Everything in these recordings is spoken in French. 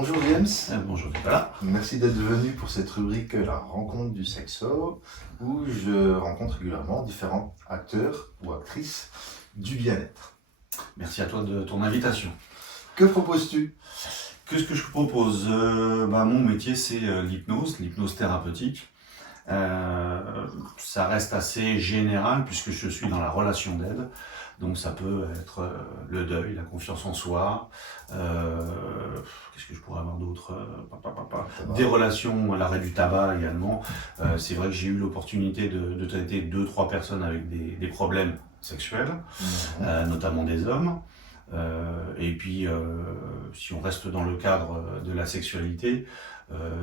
Bonjour James, Bonjour Nicolas. merci d'être venu pour cette rubrique La rencontre du sexo où je rencontre régulièrement différents acteurs ou actrices du bien-être. Merci à toi de ton invitation. Que proposes-tu? Qu'est-ce que je propose? Mon métier c'est l'hypnose thérapeutique. Ça reste assez général puisque je suis dans la relation d'aide. Donc ça peut être le deuil, la confiance en soi. Qu'est-ce que je pourrais avoir d'autre? Des relations, l'arrêt du tabac également. C'est vrai que j'ai eu l'opportunité de traiter 2-3 personnes avec des problèmes sexuels, notamment des hommes. Et puis, si on reste dans le cadre de la sexualité,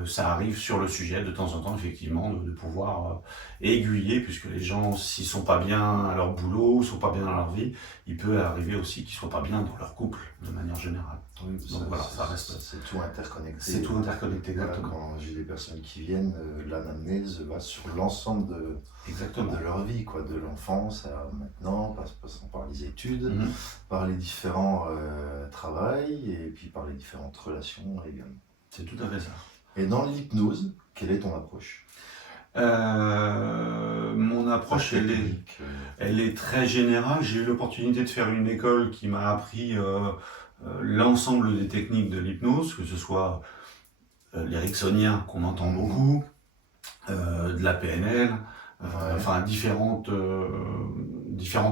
ça arrive sur le sujet de temps en temps, effectivement, de pouvoir aiguiller, puisque les gens, s'ils sont pas bien à leur boulot, sont pas bien dans leur vie, il peut arriver aussi qu'ils soient pas bien dans leur couple, de manière générale. Oui, Donc voilà, ça reste. C'est tout interconnecté. C'est tout interconnecté, Voilà, exactement. quand j'ai des personnes qui viennent, l'anamnèse va sur l'ensemble Exactement. de leur vie, quoi, de l'enfance à maintenant, passant par les études, Mhm. par les différents travails et puis par les différentes relations également. C'est tout à fait ça. Et dans l'hypnose, quelle est ton approche? Mon approche, Ta technique, elle est très générale. J'ai eu l'opportunité de faire une école qui m'a appris l'ensemble des techniques de l'hypnose, que ce soit l'éricksonien qu'on entend beaucoup, de la PNL, enfin différentes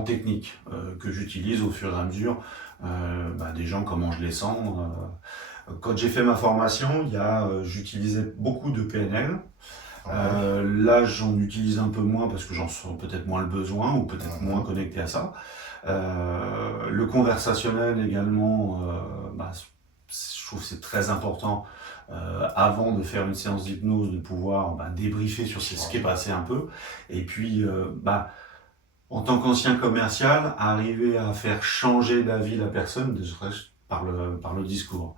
techniques que j'utilise au fur et à mesure des gens, comment je les sens. Quand j'ai fait ma formation, j'utilisais beaucoup de PNL. Là, j'en utilise un peu moins parce que j'en sens peut-être moins le besoin ou peut-être moins connecté à ça. Le conversationnel également, je trouve que c'est très important avant de faire une séance d'hypnose de pouvoir débriefer sur ce qui est passé un peu. Et puis, en tant qu'ancien commercial, arriver à faire changer d'avis la personne par le discours.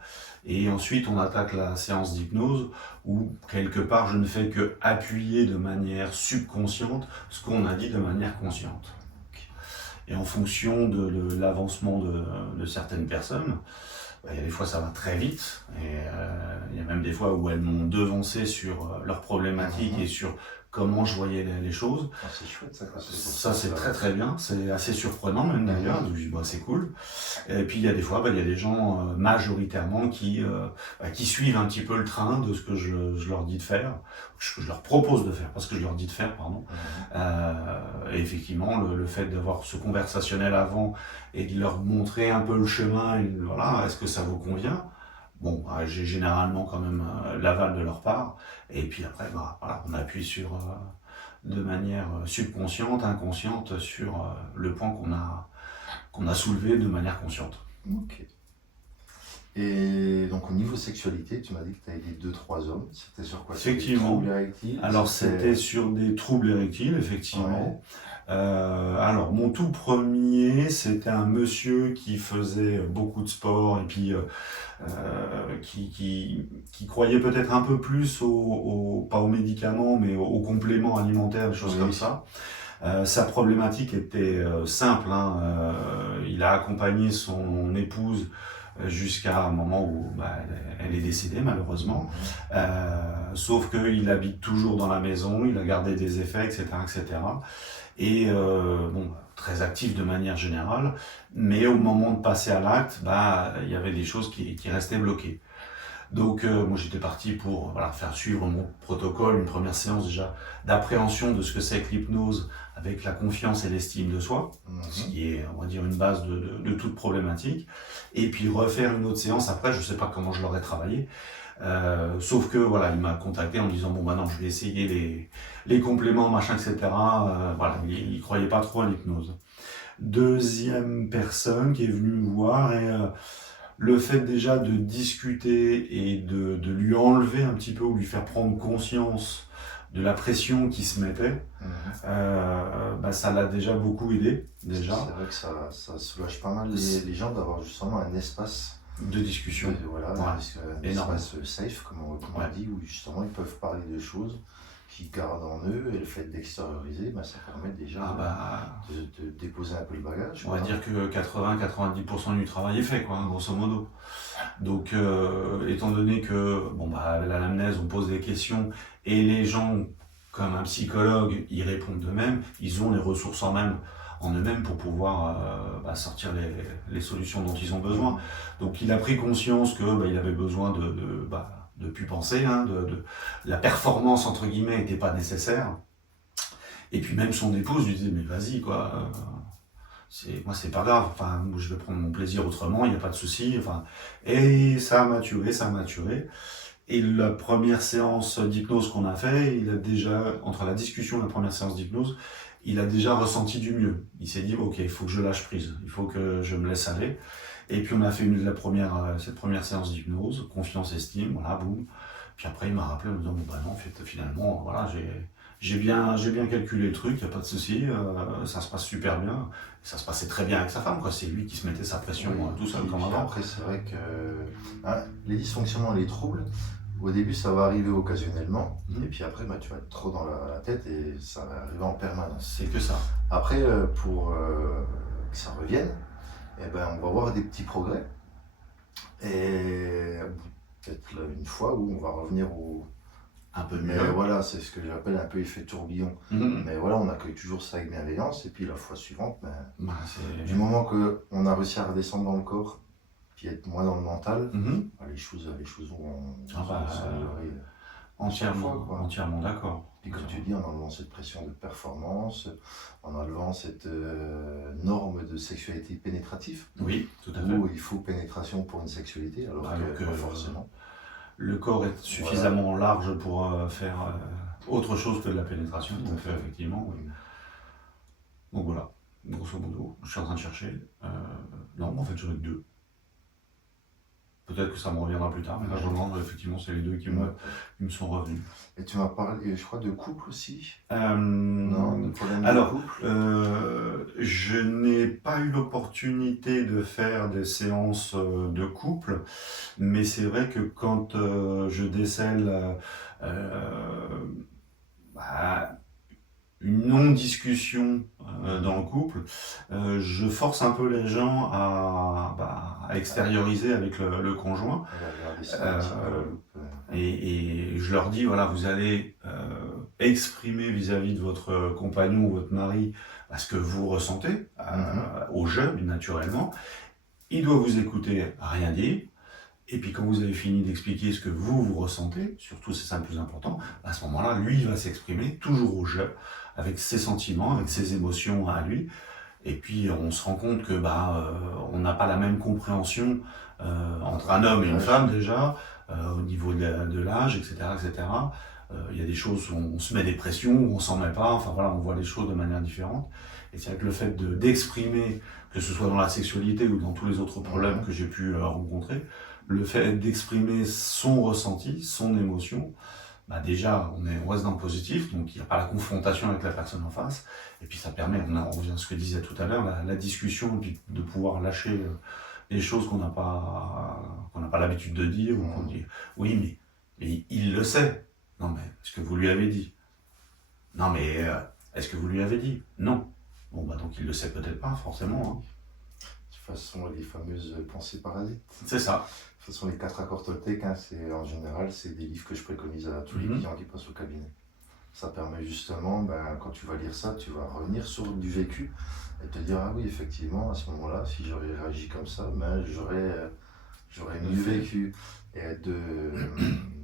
Et ensuite, on attaque la séance d'hypnose où, quelque part, je ne fais que appuyer de manière subconsciente ce qu'on a dit de manière consciente. Et en fonction de l'avancement de certaines personnes, il y a des fois ça va très vite, et il y a même des fois où elles m'ont devancé sur leurs problématiques et sur comment je voyais les choses. C'est chouette ça. Ça c'est très très bien, c'est assez surprenant même d'ailleurs, donc je dis c'est cool. Et puis il y a des fois, il y a des gens majoritairement qui suivent un petit peu le train de ce que je leur dis de faire, ce que je leur propose de faire, pas ce que je leur dis de faire, pardon. Et effectivement, le fait d'avoir ce conversationnel avant et de leur montrer un peu le chemin, et voilà, est-ce que ça vous convient? Bon, j'ai généralement quand même l'aval de leur part, et puis après, on appuie de manière subconsciente, inconsciente, sur le point qu'on a soulevé de manière consciente. Ok. Et donc au niveau sexualité, tu m'as dit que tu as aidé 2-3 hommes. C'était sur quoi? Effectivement. Sur des troubles érectiles? Alors c'était sur des troubles érectiles, effectivement. Ouais. Alors mon tout premier, c'était un monsieur qui faisait beaucoup de sport et puis qui croyait peut-être un peu plus pas aux médicaments, mais aux compléments alimentaires, des choses comme ça. Sa problématique était simple. Il a accompagné son épouse jusqu'à un moment où elle est décédée malheureusement. Sauf qu'il habite toujours dans la maison, il a gardé des effets, etc. etc. Et très actif de manière générale, mais au moment de passer à l'acte, il y avait des choses qui restaient bloquées. Donc moi j'étais parti pour faire suivre mon protocole, une première séance déjà d'appréhension de ce que c'est que l'hypnose avec la confiance et l'estime de soi, ce qui est, on va dire, une base de toute problématique, et puis refaire une autre séance après, je sais pas comment je l'aurais travaillé, sauf que il m'a contacté en me disant non, je vais essayer les compléments, machin, etc. Il croyait pas trop à l'hypnose. Deuxième personne qui est venue me voir et le fait déjà de discuter et de lui enlever un petit peu ou lui faire prendre conscience de la pression qui se mettait, ça l'a déjà beaucoup aidé. Déjà. C'est vrai que ça soulage pas mal les gens d'avoir justement un espace de discussion. Un espace safe, comme on dit, où justement ils peuvent parler de choses qui gardent en eux, et le fait d'extérioriser, ben, ça permet déjà Ah bah, de déposer un peu le bagage. on va dire que 80-90% du travail est fait, quoi, hein, grosso modo. Donc, étant donné que, bon, bah, à l'anamnèse, on pose des questions et les gens, comme un psychologue, y répondent d'eux-mêmes, ils ont les ressources en eux-mêmes pour pouvoir sortir les solutions dont ils ont besoin. Donc, il a pris conscience que il avait besoin de plus penser, hein, la performance, entre guillemets, n'était pas nécessaire. Et puis même son épouse lui disait, mais vas-y, quoi. Moi, c'est pas grave, enfin, je vais prendre mon plaisir autrement, il n'y a pas de souci. Enfin, et ça a maturé, ça a maturé. Et la première séance d'hypnose qu'on a fait, il a déjà, entre la discussion et la première séance d'hypnose, il a déjà ressenti du mieux. Il s'est dit, ok, il faut que je lâche prise, il faut que je me laisse aller. Et puis on a fait cette première séance d'hypnose, confiance, estime, voilà, boum. Puis après, il m'a rappelé en me disant, bon, bah non, en fait, finalement, voilà, j'ai bien calculé le truc, il n'y a pas de souci, ça se passe super bien. Ça se passait très bien avec sa femme, quoi. C'est lui qui se mettait sa pression tout seul comme avant. Après, c'est vrai que les dysfonctionnements, les troubles, au début, ça va arriver occasionnellement, et puis après, tu vas être trop dans la tête et ça va arriver en permanence. C'est que ça. Après, pour que ça revienne, eh ben, on va voir des petits progrès. Et peut-être là, une fois où on va revenir au. Un peu mieux. Mais voilà, c'est ce que j'appelle un peu effet tourbillon. Mais voilà, on accueille toujours ça avec bienveillance, et puis la fois suivante, du moment qu'on a réussi à redescendre dans le corps, puis être moins dans le mental, les choses vont s'améliorer. Entièrement d'accord. Puis comme tu dis, en enlevant cette pression de performance, en enlevant cette norme de sexualité pénétrative. Oui, tout à fait. Où il faut pénétration pour une sexualité, alors que pas forcément. Le corps est suffisamment large pour faire autre chose que de la pénétration, donc effectivement, oui. Donc voilà, grosso modo, je suis en train de chercher. Non, en fait, j'en ai que 2. Peut-être que ça me reviendra plus tard, mais là, je demande, effectivement, c'est les 2 qui me sont revenus. Et tu m'as parlé, je crois, de couple aussi. Non, de problème alors, de couple. je n'ai pas eu l'opportunité de faire des séances de couple, mais c'est vrai que quand je décèle une non-discussion dans le couple, je force un peu les gens à extérioriser avec le conjoint. Et je leur dis, voilà, vous allez exprimer vis-à-vis de votre compagnon ou votre mari ce que vous ressentez au jeu, naturellement. Il doit vous écouter, rien dire. Et puis quand vous avez fini d'expliquer ce que vous ressentez, surtout c'est ça le plus important, à ce moment-là, lui il va s'exprimer, toujours au jeu, avec ses sentiments, avec ses émotions à lui. Et puis on se rend compte que on n'a pas la même compréhension entre un homme et une femme déjà, au niveau de l'âge, etc. etc. Il y a des choses où on se met des pressions, où on s'en met pas, enfin voilà, on voit les choses de manière différente. Et c'est vrai que le fait d'exprimer, que ce soit dans la sexualité ou dans tous les autres problèmes que j'ai pu rencontrer, le fait d'exprimer son ressenti, son émotion, déjà on reste dans le positif, donc il n'y a pas la confrontation avec la personne en face, et puis ça permet, on revient à ce que je disais tout à l'heure, la discussion, puis de pouvoir lâcher des choses qu'on n'a pas l'habitude de dire, ou qu'on dit, oui mais il le sait. Non mais, est-ce que vous lui avez dit? Non mais, est-ce que vous lui avez dit? Non. Bon donc il le sait peut-être pas, forcément. Hein. De toute façon, les fameuses pensées parasites. C'est ça. De toute façon, les 4 accords Toltec, en général, c'est des livres que je préconise à tous les clients qui passent au cabinet. Ça permet justement, quand tu vas lire ça, tu vas revenir sur du vécu et te dire, ah oui, effectivement, à ce moment-là, si j'aurais réagi comme ça, j'aurais mieux vécu. Et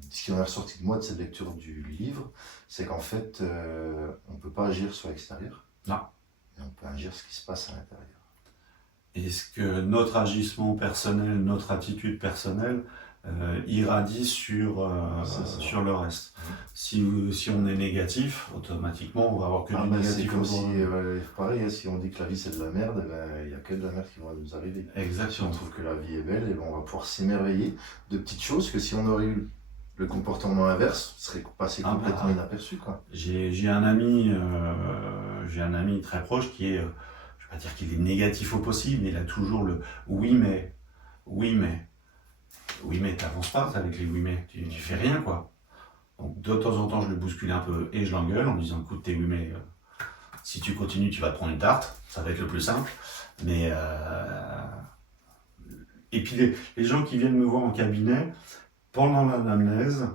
ce qui en est ressorti de moi de cette lecture du livre, c'est qu'en fait, on ne peut pas agir sur l'extérieur. Non. Mais on peut agir sur ce qui se passe à l'intérieur. Est-ce que notre agissement personnel, notre attitude personnelle irradie sur le reste? Si on est négatif, automatiquement, on va avoir que du négatif. C'est comme si, pareil, si on dit que la vie c'est de la merde, il n'y a que de la merde qui va nous arriver. Exactement. Si on trouve que la vie est belle, on va pouvoir s'émerveiller de petites choses que si on aurait eu le comportement inverse, serait passé complètement inaperçu, quoi. J'ai un ami très proche qui est, je ne vais pas dire qu'il est négatif au possible, mais il a toujours le oui mais t'avances pas avec les oui mais, tu fais rien quoi. Donc de temps en temps, je le bouscule un peu et je l'engueule en lui disant écoute, oui, mais si tu continues, tu vas te prendre une tarte, ça va être le plus simple. Mais et puis les gens qui viennent me voir en cabinet, pendant l'anamnèse,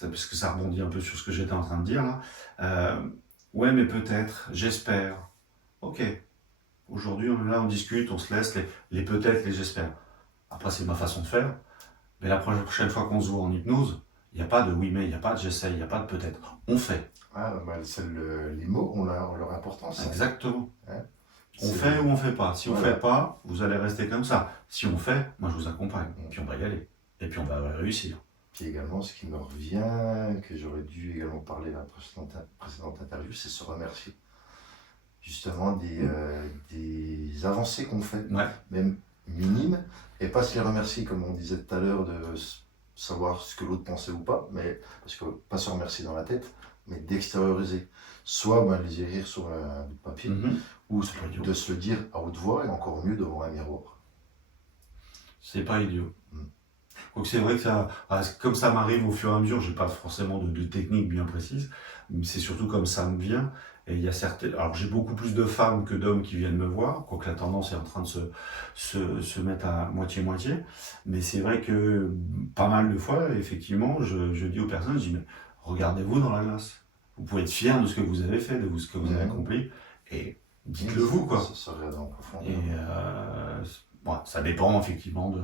parce que ça rebondit un peu sur ce que j'étais en train de dire là, ouais, mais peut-être, j'espère. Ok, aujourd'hui, on discute, on se laisse les peut-être, les j'espère. Après, c'est ma façon de faire. Mais la prochaine fois qu'on se voit en hypnose, il n'y a pas de oui, mais il n'y a pas de j'essaie, il n'y a pas de peut-être. On fait. Ah, bah, les mots ont leur importance. Exactement. Hein. On C'est- fait ou on fait pas. Si vous ne Voilà. faites pas, vous allez rester comme ça. Si on fait, moi je vous accompagne. Puis on va y aller. Et puis on va réussir. Puis également, ce qui me revient, que j'aurais dû également parler dans la précédente interview, c'est se remercier. Justement, des avancées qu'on fait, Ouais. même minimes, et pas se les remercier, comme on disait tout à l'heure, de savoir ce que l'autre pensait ou pas, mais parce que pas se remercier dans la tête, mais d'extérioriser. Soit les écrire sur un bout de papier, ou C'est pas idiot. de se le dire à haute voix, et encore mieux devant un miroir. C'est pas idiot. Donc c'est vrai que comme ça m'arrive au fur et à mesure, j'ai pas forcément de technique bien précise, mais c'est surtout comme ça me vient. Et il y a certaines, alors j'ai beaucoup plus de femmes que d'hommes qui viennent me voir, quoique la tendance est en train de se mettre à moitié-moitié. Mais c'est vrai que pas mal de fois, effectivement, je dis aux personnes, je dis, mais regardez-vous dans la glace. Vous pouvez être fiers de ce que vous avez fait, de ce que vous avez accompli, et dites-le vous, quoi. Ça regarde en profondeur. Et ça dépend effectivement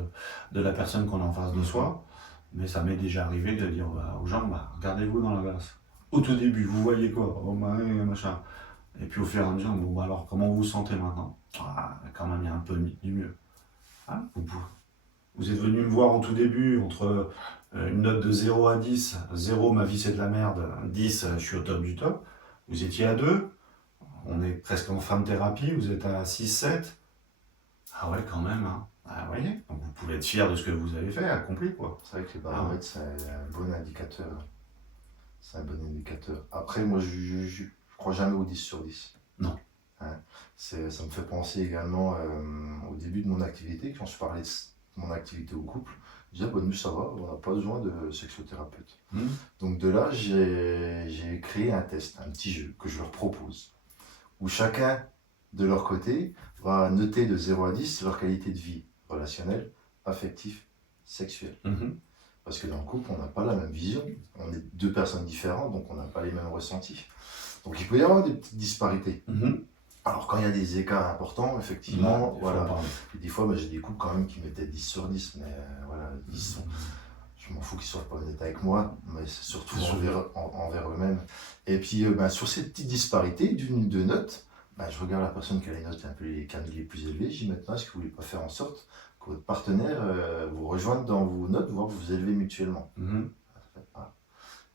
de la personne qu'on a en face de soi, mais ça m'est déjà arrivé de dire aux gens, regardez-vous dans la glace. Au tout début, vous voyez quoi? Oh, machin. Et puis au fur et à mesure, bon, alors comment vous vous sentez maintenant? Quand même, il y a un peu du mieux. Hein, vous êtes venu me voir au tout début entre une note de 0 à 10, 0 ma vie c'est de la merde, 10 je suis au top du top. Vous étiez à 2, on est presque en fin de thérapie, vous êtes à 6, 7. Ah ouais, quand même, hein. Ah ouais, donc vous pouvez être fier de ce que vous avez fait, accompli, quoi. C'est vrai que les baromètres, c'est un bon indicateur. C'est un bon indicateur. Après, moi, je crois jamais au 10 sur 10. Non. Hein. Ça me fait penser également au début de mon activité, quand je parlais de mon activité au couple, je disais, nous ça va, on n'a pas besoin de sexothérapeute. Donc de là, j'ai créé un test, un petit jeu que je leur propose, où chacun, de leur côté, va noter de 0 à 10 leur qualité de vie relationnelle, affective, sexuelle. Parce que dans le couple, on n'a pas la même vision. On est deux personnes différentes, donc on n'a pas les mêmes ressentis. Donc il peut y avoir des petites disparités. Alors quand il y a des écarts importants, effectivement, voilà. Et des fois, j'ai des couples quand même qui mettaient 10 sur 10, mais voilà, je m'en fous qu'ils soient pas honnêtes avec moi, mais c'est surtout envers eux-mêmes. Et puis sur ces petites disparités d'une ou deux notes, je regarde la personne qui a les notes un peu les plus élevées, je dis maintenant, est-ce que vous voulez pas faire en sorte que votre partenaire vous rejoigne dans vos notes, voire vous élevez mutuellement.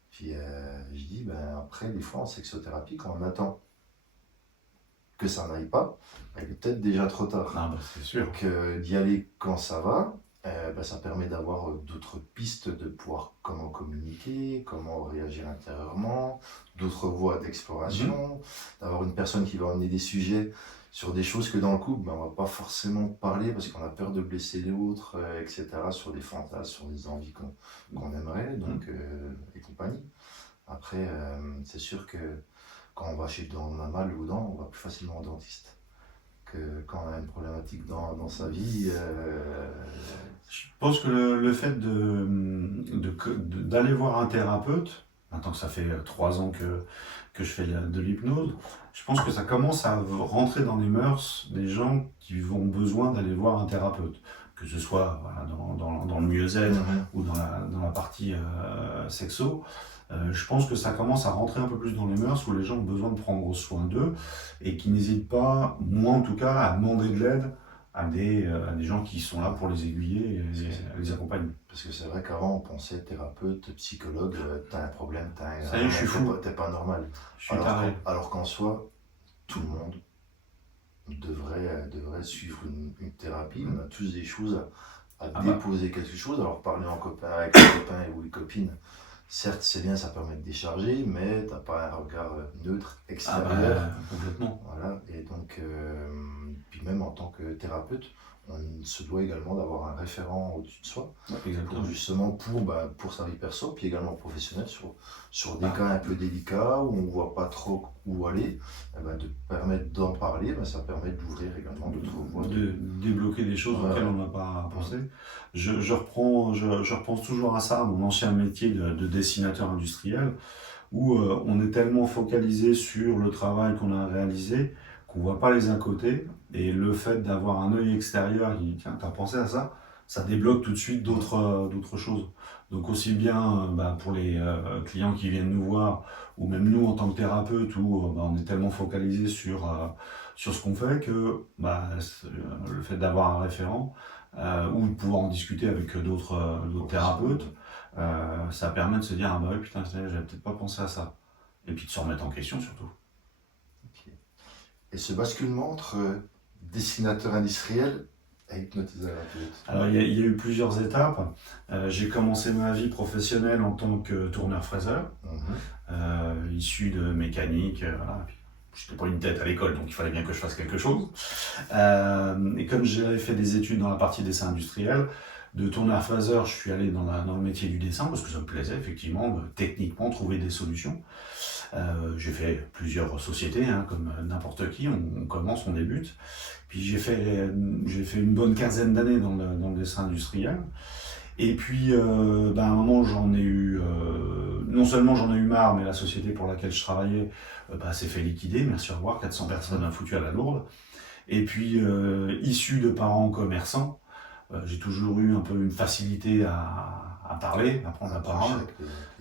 Puis je dis, après, des fois en sexothérapie, quand on attend que ça n'aille pas, il est peut-être déjà trop tard. C'est sûr. Donc d'y aller quand ça va, ça permet d'avoir d'autres pistes de pouvoir comment communiquer, comment réagir intérieurement, d'autres voies d'exploration, d'avoir une personne qui va amener des sujets sur des choses que dans le couple, on ne va pas forcément parler parce qu'on a peur de blesser l'autre, etc., sur des fantasmes, sur des envies qu'on aimerait, donc, et compagnie. Après, c'est sûr que quand on va on a mal aux dents, on va plus facilement au dentiste que quand on a une problématique dans sa vie. Je pense que le fait d'aller voir un thérapeute, maintenant que ça fait 3 ans que je fais de l'hypnose, je pense que ça commence à rentrer dans les mœurs des gens qui ont besoin d'aller voir un thérapeute. Que ce soit dans le mieux-être ou dans la partie sexo. Je pense que ça commence à rentrer un peu plus dans les mœurs où les gens ont besoin de prendre soin d'eux et qui n'hésitent pas, moi en tout cas, à demander de l'aide à des gens qui sont là pour les aiguiller et les accompagner. Parce que c'est vrai qu'avant on pensait thérapeute, psychologue, t'as un problème, ça y est, je suis fou. T'es pas normal. Je suis taré. Alors qu'en soi, tout le monde devrait suivre une thérapie. On a tous des choses à déposer quelque chose. Alors parler avec un copain ou une copine, certes c'est bien, ça permet de décharger, mais t'as pas un regard neutre, extérieur. Complètement. Voilà. Et donc, puis même en tant que thérapeute, on se doit également d'avoir un référent au-dessus de soi. Ouais, exactement. Donc justement pour sa vie perso, puis également professionnelle, sur des Ah, cas un peu délicats où on ne voit pas trop où aller, de permettre d'en parler, ça permet d'ouvrir également d'autres voies. de débloquer des choses Ouais, auxquelles ouais. on n'a pas pensé. Je repense toujours à ça, à mon ancien métier de dessinateur industriel, où on est tellement focalisé sur le travail qu'on a réalisé qu'on ne voit pas les à côté. Et le fait d'avoir un œil extérieur qui dit, tiens, t'as pensé à ça? Ça débloque tout de suite d'autres choses. Donc aussi bien pour les clients qui viennent nous voir, ou même nous en tant que thérapeute, où on est tellement focalisé sur ce qu'on fait que le fait d'avoir un référent, ou de pouvoir en discuter avec d'autres thérapeutes, ça permet de se dire, ah bah oui, putain, j'avais peut-être pas pensé à ça. Et puis de se remettre en question surtout. Ok. Et ce basculement entre dessinateur industriel et hypnotiseur thérapeute. Alors il y a eu plusieurs étapes. J'ai commencé ma vie professionnelle en tant que tourneur-fraiseur, issu de mécanique. Voilà. Je n'étais pas une tête à l'école, donc il fallait bien que je fasse quelque chose. Et comme j'avais fait des études dans la partie dessin industriel, de tourneur-fraiseur, je suis allé dans le métier du dessin parce que ça me plaisait effectivement, techniquement, trouver des solutions. J'ai fait plusieurs sociétés, comme n'importe qui, on commence, on débute. Puis j'ai fait une bonne quinzaine d'années dans le dessin industriel. Et puis, à un moment, j'en ai eu, non seulement j'en ai eu marre, mais la société pour laquelle je travaillais s'est fait liquider, merci au revoir, 400 personnes foutues à la lourde. Et puis, issu de parents commerçants, j'ai toujours eu un peu une facilité à parler, à prendre la parole,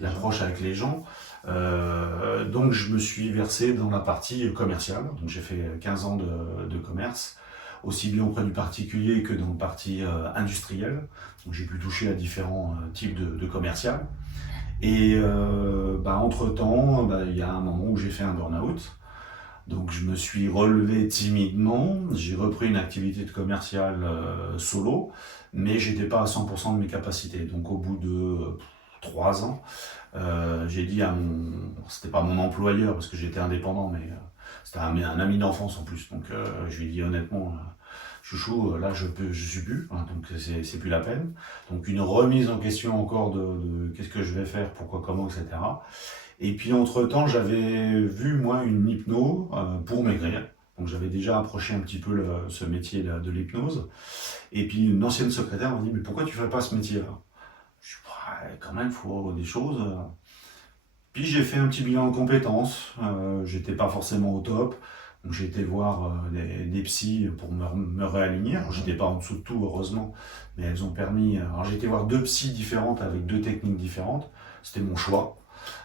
l'approche avec les gens. Donc je me suis versé dans la partie commerciale. Donc j'ai fait 15 ans de commerce, aussi bien auprès du particulier que dans le parti industriel. Donc j'ai pu toucher à différents types de commercial. Et entre-temps, il y a un moment où j'ai fait un burn-out. Donc je me suis relevé timidement, j'ai repris une activité de commercial solo, mais j'étais pas à 100% de mes capacités. Donc au bout de 3 ans, j'ai dit c'était pas mon employeur parce que j'étais indépendant, mais c'était un ami d'enfance en plus. Donc je lui ai dit honnêtement, chouchou, là je suis plus, donc c'est plus la peine. Donc une remise en question encore de qu'est-ce que je vais faire, pourquoi, comment, etc. Et puis entre-temps, j'avais vu moi une hypno pour maigrir. Donc j'avais déjà approché un petit peu ce métier de l'hypnose. Et puis une ancienne secrétaire m'a dit, mais pourquoi tu ne fais pas ce métier-là? Je suis quand même, il faut des choses. Puis j'ai fait un petit bilan de compétences. J'étais pas forcément au top. Donc j'ai été voir des psys pour me réaligner. Alors j'étais pas en dessous de tout, heureusement, mais elles ont permis. Alors j'ai été voir 2 psys différentes avec 2 techniques différentes. C'était mon choix.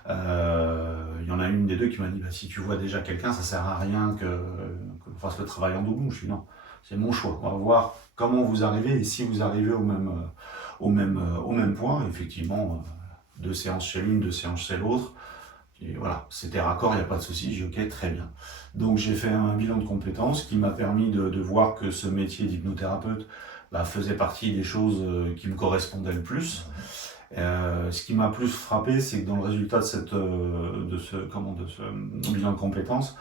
Il y en a une des 2 qui m'a dit si tu vois déjà quelqu'un, ça sert à rien qu'on fasse le travail en doublon. Je suis non, c'est mon choix. On va voir comment vous arrivez et si vous arrivez au même point. Effectivement, 2 séances chez l'une, 2 séances chez l'autre. Et voilà, c'était raccord, il n'y a pas de souci, j'ai ok, très bien. Donc j'ai fait un bilan de compétences qui m'a permis de voir que ce métier d'hypnothérapeute faisait partie des choses qui me correspondaient le plus. Ce qui m'a plus frappé, c'est que dans le résultat de ce bilan de compétences,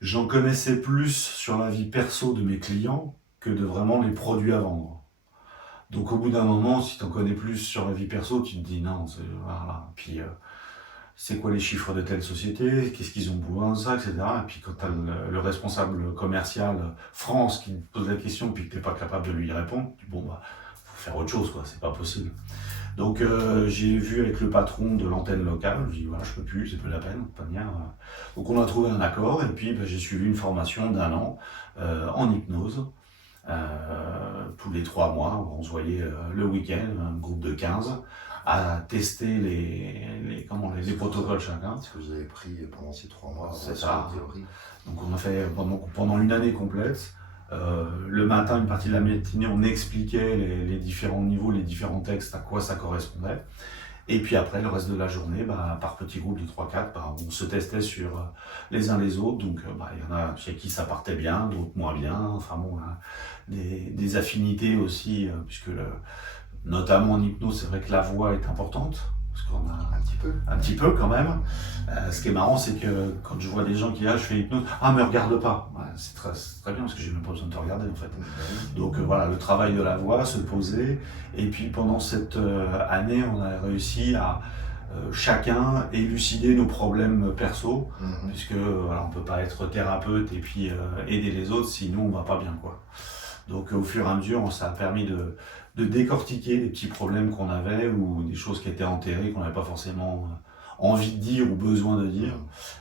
j'en connaissais plus sur la vie perso de mes clients que de vraiment les produits à vendre. Donc au bout d'un moment, si tu en connais plus sur la vie perso, tu te dis non, voilà. Puis c'est quoi les chiffres de telle société, qu'est-ce qu'ils ont besoin de ça, etc. Et puis quand tu as le responsable commercial France qui te pose la question, puis que tu n'es pas capable de lui répondre, tu dis faut faire autre chose, quoi, c'est pas possible. Donc j'ai vu avec le patron de l'antenne locale, je lui ai dit voilà, je peux plus, c'est plus la peine, pas bien. Donc on a trouvé un accord et puis j'ai suivi une formation d'1 an en hypnose. Tous les 3 mois, on se voyait le week-end, un groupe de 15, à tester les protocoles chacun. Ce que vous avez pris pendant ces 3 mois, c'est ça. Théorie. Donc on a fait pendant une année complète. Le matin, une partie de la matinée, on expliquait les différents niveaux, les différents textes, à quoi ça correspondait. Et puis après, le reste de la journée, par petits groupes de 3-4, on se testait sur les uns les autres. Donc il y en a chez qui ça partait bien, d'autres moins bien. Enfin bon, des affinités aussi, puisque notamment en hypnose, c'est vrai que la voix est importante. Parce qu'on a un petit peu quand même. Ce qui est marrant, c'est que quand je vois des gens qui je fais hypnose, me regarde pas. Ouais, c'est très bien parce que j'ai même pas besoin de te regarder en fait. Donc voilà, le travail de la voix, se poser. Et puis pendant cette année, on a réussi à chacun élucider nos problèmes perso, puisque voilà, on peut pas être thérapeute et puis aider les autres, sinon on va pas bien quoi. Donc au fur et à mesure, ça a permis de décortiquer des petits problèmes qu'on avait ou des choses qui étaient enterrées, qu'on n'avait pas forcément envie de dire ou besoin de dire.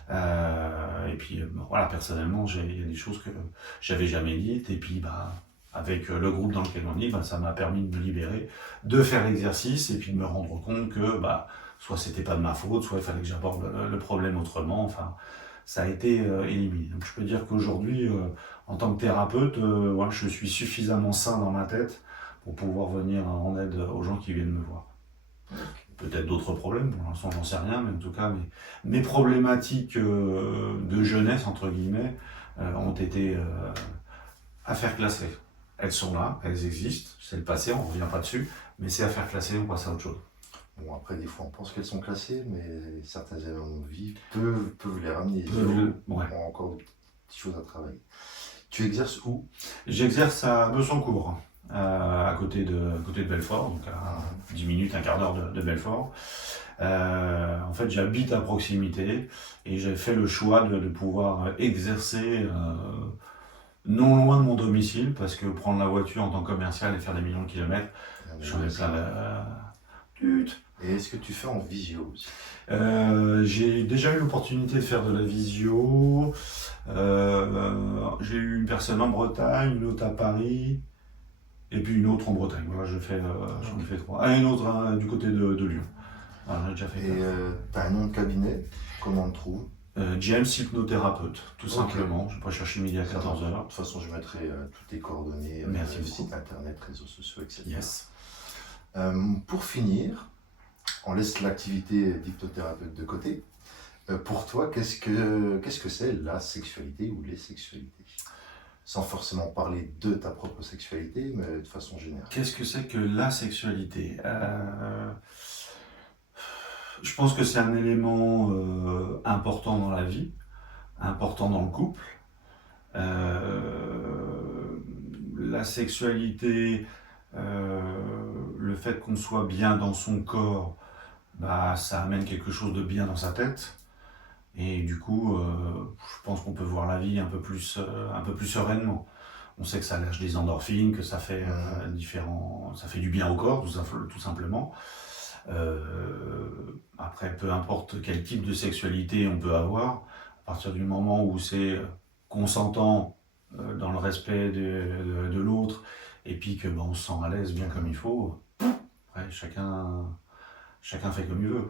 Et puis voilà, personnellement, il y a des choses que j'avais jamais dites. Et puis avec le groupe dans lequel on est, ça m'a permis de me libérer, de faire l'exercice et puis de me rendre compte que soit c'était pas de ma faute, soit il fallait que j'aborde le problème autrement. Enfin, ça a été éliminé. Donc je peux dire qu'aujourd'hui, en tant que thérapeute, je suis suffisamment sain dans ma tête pour pouvoir venir en aide aux gens qui viennent me voir. Peut-être d'autres problèmes, pour l'instant j'en sais rien, mais en tout cas mes problématiques de jeunesse, entre guillemets, ont été à faire classer. Elles sont là, elles existent, c'est le passé, on ne revient pas dessus, mais c'est à faire classer, on passe à autre chose. Bon, après, des fois, on pense qu'elles sont classées, mais certains éléments de vie peuvent les ramener. Ouais. Ont encore des petites choses à travailler. Tu exerces où? J'exerce à Besancourt, à côté de Belfort, donc à 10 minutes, un quart d'heure de Belfort. En fait, j'habite à proximité et j'ai fait le choix de pouvoir exercer non loin de mon domicile, parce que prendre la voiture en tant que commercial et faire des millions de kilomètres, j'en ai plein de... Et est-ce que tu fais en visio aussi? J'ai déjà eu l'opportunité de faire de la visio. J'ai eu une personne en Bretagne, une autre à Paris, et puis une autre en Bretagne. Voilà, j'en ai fait 3. Une autre du côté de Lyon. Voilà, j'ai déjà fait. Et tu as un nom de cabinet? Comment on te trouve? James Hypnothérapeute, tout simplement. Je ne vais pas chercher midi à 14h. De toute façon, je mettrai toutes tes coordonnées, site internet, réseaux sociaux, etc. Yes. Pour finir, on laisse l'activité d'hypnothérapeute de côté. Pour toi, qu'est-ce que c'est la sexualité ou les sexualités? Sans forcément parler de ta propre sexualité, mais de façon générale. Qu'est-ce que c'est que la sexualité? Je pense que c'est un élément important dans la vie, important dans le couple. La sexualité, le fait qu'on soit bien dans son corps, ça amène quelque chose de bien dans sa tête. Et du coup, je pense qu'on peut voir la vie un peu plus sereinement. On sait que ça lâche des endorphines, que ça fait ça fait du bien au corps, tout simplement. Après, peu importe quel type de sexualité on peut avoir, à partir du moment où c'est consentant dans le respect de l'autre, et puis que on se sent à l'aise bien comme il faut, après, chacun fait comme il veut.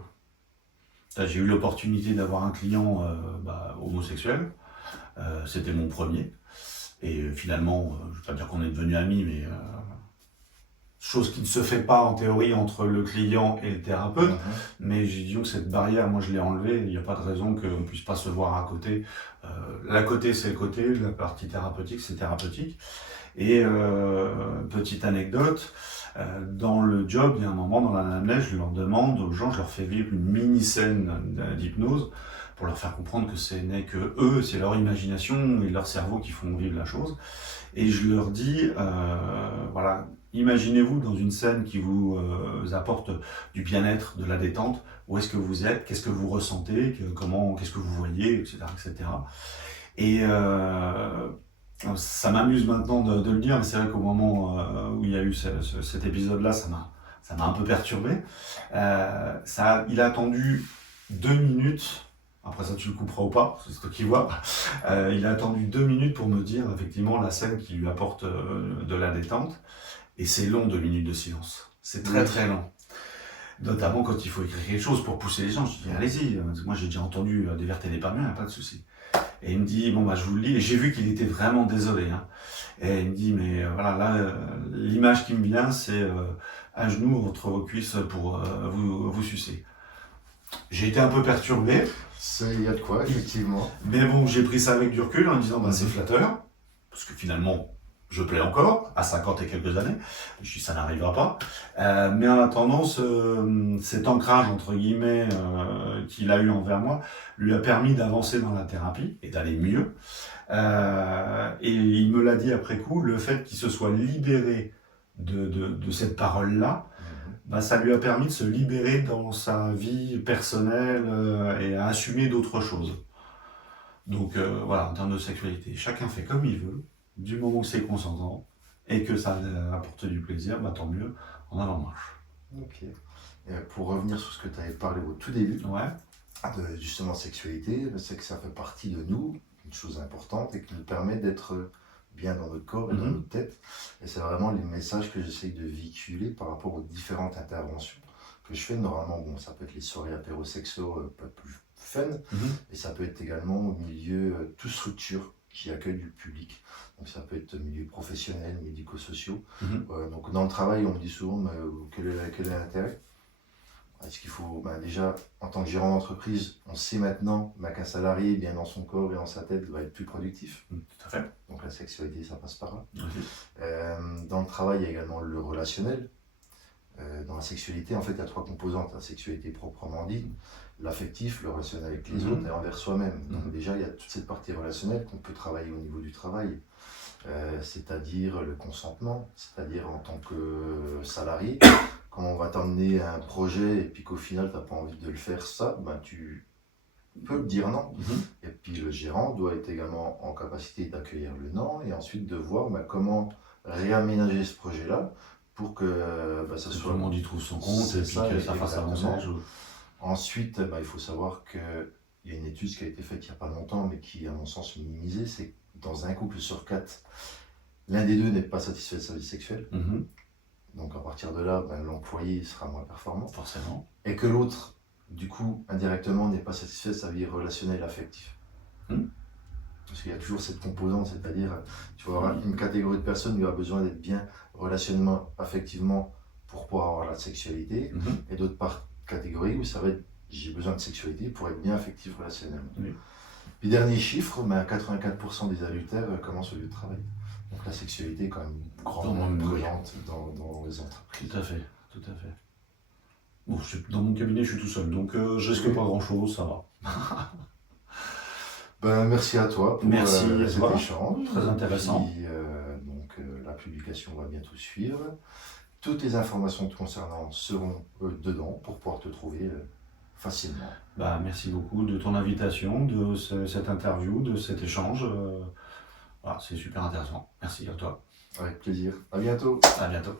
J'ai eu l'opportunité d'avoir un client homosexuel, c'était mon premier, et finalement, je ne vais pas dire qu'on est devenus amis, mais chose qui ne se fait pas en théorie entre le client et le thérapeute, mais j'ai dit que cette barrière, moi je l'ai enlevée, il n'y a pas de raison qu'on ne puisse pas se voir à côté. La côté c'est le côté, la partie thérapeutique c'est thérapeutique. Et petite anecdote, dans le job, il y a un moment dans l'anamnèse, je leur demande aux gens, je leur fais vivre une mini-scène d'hypnose pour leur faire comprendre que ce n'est que eux, c'est leur imagination et leur cerveau qui font vivre la chose. Et je leur dis, voilà, imaginez-vous dans une scène qui vous apporte du bien-être, de la détente. Où est-ce que vous êtes? Qu'est-ce que vous ressentez? Qu'est-ce que vous voyez? Etc. etc. Et ça m'amuse maintenant de le dire, mais c'est vrai qu'au moment où il y a eu cet épisode-là, ça m'a un peu perturbé. Il a attendu 2 minutes. Après ça, tu le couperas ou pas, c'est toi qui vois. Il a attendu 2 minutes pour me dire effectivement la scène qui lui apporte de la détente. Et c'est long, 2 minutes de silence. C'est très très long. Notamment quand il faut écrire quelque chose pour pousser les gens. Je dis allez-y, moi j'ai déjà entendu des vertes et des pas bien, pas de souci. Et il me dit je vous le lis. Et j'ai vu qu'il était vraiment désolé. Hein. Et il me dit mais voilà, là l'image qui me vient c'est à genoux entre vos cuisses pour vous sucer. J'ai été un peu perturbé. Il y a de quoi, effectivement. Mais bon, j'ai pris ça avec du recul en me disant c'est flatteur, parce que finalement, Je plais encore, à 50 et quelques années. Je dis ça n'arrivera pas. Mais en attendant, cet ancrage, entre guillemets, qu'il a eu envers moi, lui a permis d'avancer dans la thérapie et d'aller mieux. Et il me l'a dit après coup, le fait qu'il se soit libéré de cette parole-là, bah, ça lui a permis de se libérer dans sa vie personnelle et à assumer d'autres choses. Donc voilà, en termes de sexualité, chacun fait comme il veut, du moment que c'est consentant et que ça apporte du plaisir, bah, tant mieux, en avant marche. Ok. Et pour revenir sur ce que tu avais parlé au tout début, Ouais. de justement sexualité, c'est que ça fait partie de nous, une chose importante, et qui nous permet d'être bien dans notre corps et dans notre tête. Et c'est vraiment les messages que j'essaye de véhiculer par rapport aux différentes interventions que je fais. Normalement, bon, ça peut être les soirées apéro-sexo, pas plus fun, et ça peut être également au milieu, toute structure qui accueille du public. Donc ça peut être milieu professionnel, médico-sociaux. Donc dans le travail, on me dit souvent, mais, quel est l'intérêt? Est-ce qu'il faut, déjà, en tant que gérant d'entreprise, on sait maintenant qu'un salarié, bien dans son corps et dans sa tête, va être plus productif. Tout à fait. Donc la sexualité, ça passe par là. Dans le travail, il y a également le relationnel. Dans la sexualité, en fait, il y a 3 composantes. La sexualité proprement dit, l'affectif, le relationnel avec les autres et envers soi-même. Donc déjà, il y a toute cette partie relationnelle qu'on peut travailler au niveau du travail. C'est-à-dire le consentement, c'est-à-dire en tant que salarié, quand on va t'emmener à un projet et puis qu'au final, tu n'as pas envie de le faire, ça, tu peux dire non. Et puis le gérant doit être également en capacité d'accueillir le non et ensuite de voir comment réaménager ce projet-là pour que ça soit... Tout le monde y trouve son compte et puis que ça fasse avancer les choses. Ensuite, il faut savoir qu'il y a une étude qui a été faite il n'y a pas longtemps, mais qui, à mon sens, minimisée, c'est que dans un couple sur 4, l'un des deux n'est pas satisfait de sa vie sexuelle. Donc à partir de là, l'employé sera moins performant. Forcément. Et que l'autre, du coup, indirectement, n'est pas satisfait de sa vie relationnelle et affective. Parce qu'il y a toujours cette composante, c'est-à-dire, tu vas avoir une catégorie de personnes qui a besoin d'être bien relationnellement, affectivement, pour pouvoir avoir la sexualité, et d'autres catégories où ça va être, j'ai besoin de sexualité pour être bien affectif relationnellement. Puis dernier chiffre, 84% des adultères commencent au lieu de travail. Donc la sexualité est quand même grandement présente dans les entreprises. Tout à fait, tout à fait. Bon, dans mon cabinet, je suis tout seul, donc je risque pas grand-chose, ça va. Merci à toi pour cet échange. Très intéressant. Puis, la publication va bientôt suivre. Toutes les informations te concernant seront dedans pour pouvoir te trouver facilement. Merci beaucoup de ton invitation, de cette interview, de cet échange. Voilà, c'est super intéressant. Merci à toi. Avec plaisir. À bientôt. À bientôt.